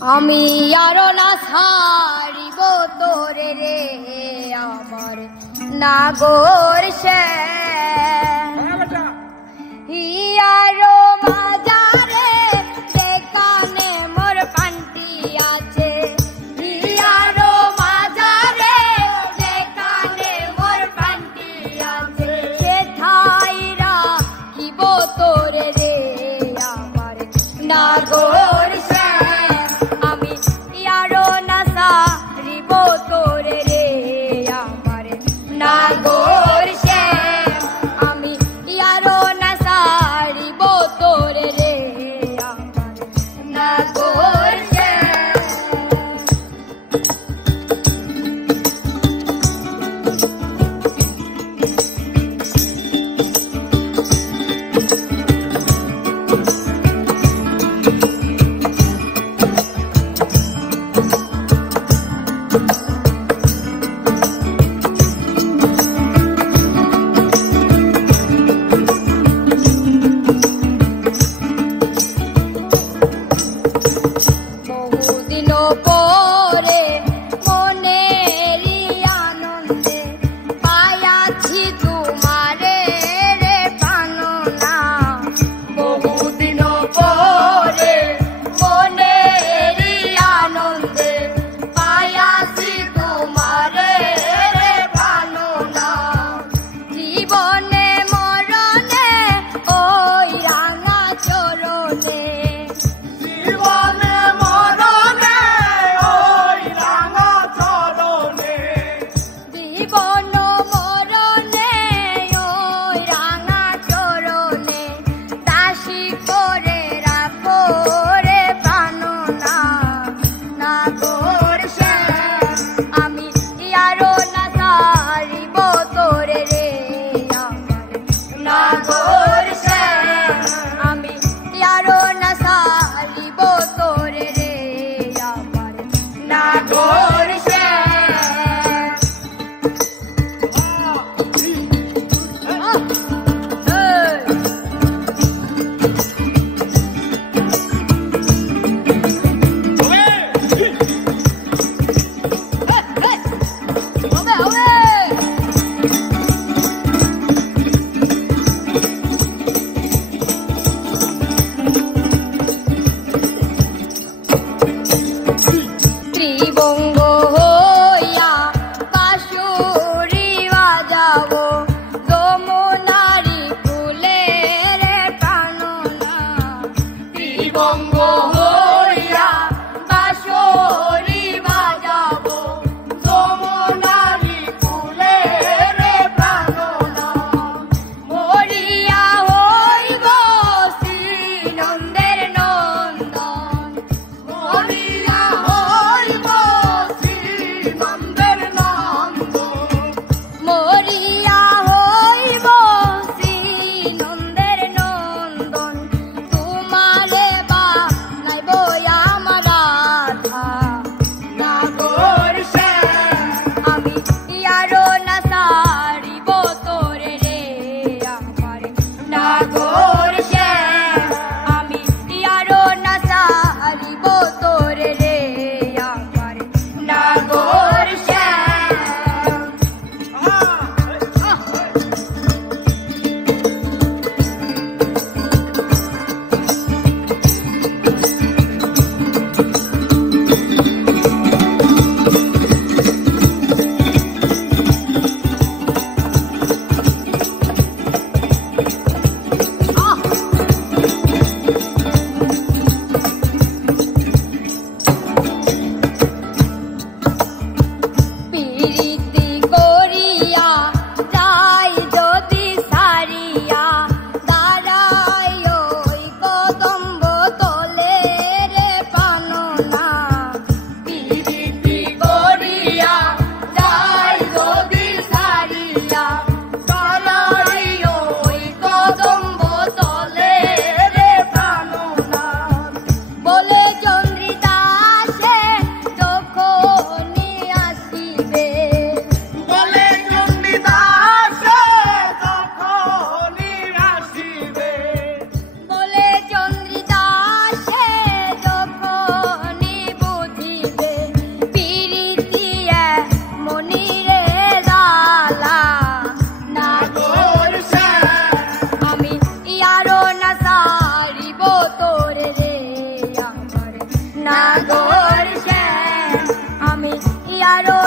আমি আরো না ছাড়িব তোরে রে আমার নাগর সে হিয়ারো মাজারে যেখানে মোর পান্তি আছে হিয়ারো মাজারে যেখানে মোর পান্তি আছে সেথায় রাখিব তোরে রে আমার নাগর সে আমি ইয়ারো না ছাড়িব তোরে রে আমার নাগর সে আমি ইয়ারো না ছাড়িব তোরে রে আমার নাগর সে বহুদিন পরে মনেরই আনন্দে পায়াছি তোমারে রে পাননা বহুদিন পরে মনেরই আনন্দে পায়াছি তোমারে রে পাননা জীবনে মরণে ওই রাঙা চরণে জীবনে মরণে ওই রাঙা চরণে জীবন মরণে ওই রাঙা চরণে দাসী করে রাখো রে প্রাণনা নাগর সে আমি ইয়ারো না ছাড়িব তোরে রে আমার নাগর সে আমি ইয়ারো না ছাড়িব তোরে রে আমার নাগর সে ত্রিবঙ্গ হইয়া বাঁশুরি বাজাবো যমুনারি ফুলে রে প্রাণনা ত্রিবঙ্গ হইয়া বাঁশুরি বাজাবো যমুনারি ফুলে রে প্রাণনা মরিয়া হইব শ্রীনন্দের নন্দন মরিয়া হইব নাগর শ্যাম আমি ইয়ারো